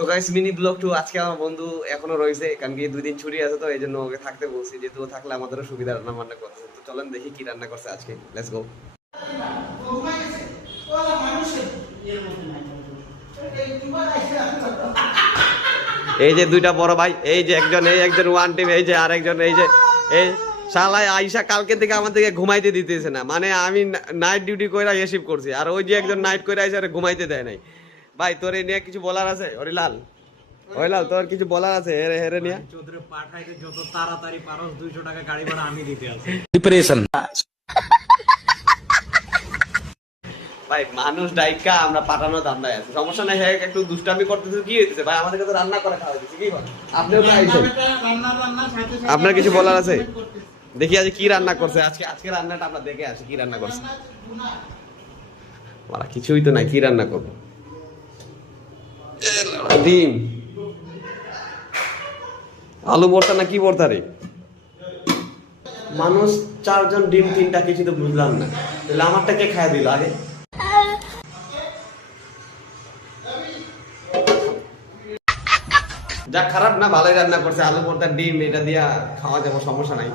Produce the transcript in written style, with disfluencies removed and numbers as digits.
তো guys mini blog two আজকে আমার বন্ধু এখনো রয়েছে, কারণ কি 2 দিন ছুটি আছে, তো এই জন্য ওকে থাকতে বলছি, যেহেতু ও থাকলে আমাদেরও সুবিধা রান্না বান্না করতে। তো চলেন দেখি কি রান্না করছে আজকে, লেটস গো। এই যে দুইটা বড় ভাই, এই যে একজন, এই একজন ওয়ান টিম, এই যে আরেকজন, এই যে এই শালাই আইসা কালকে থেকে আমাদেরকে ঘুমাইতে দিতেছে না, মানে আমি নাইট ডিউটি কইরা এসিপ করছি, আর ওই যে একজন নাইট কইরা আইসা আরে ঘুমাইতে দেয় নাই। ভাই তোর এই নিয়ে কিছু বলার আছে? হরিলাল, হরিলাল তোর কিছু বলার আছে হেরে হেরে নিয়ে? চৌধুরী পাঠাইতে যত তাড়াতাড়ি পারস 200 টাকা গাড়ি ভাড়া আমি দিতে আছি। ডিপ্রেশন ভাই মানুষ ডাইকা আমরা পাঠানো ধান্দায় আছে, সমস্যা নাই। হ্যাঁ একটু দুষ্টামি করতেছে, কি হইতেছে ভাই? আমাদেরকে তো রান্না করে খাওয়া দিচ্ছে, কি বল? আপনিও তো আইছেন, আপনার কিছু বলার আছে? দেখি আজ কি রান্না করছে আজকে, আজকে রান্নাটা আমরা দেখে আসি কি রান্না করছে। মারা কিছুই তো নাই, কি রান্না করবো? ডিম, আলু ভর্তা না কি ভর্তা রে? মানুষ 4 জন, ডিম 3টা, কিছু তো বুঝলাম না। তাহলে আমারটাকে খাইয়া দিল আগে। যা খারাপ না, ভালোই রান্না করছে, আলু ভর্তা ডিম, এটা দিয়া খাওয়া যাবো, সমস্যা নাই।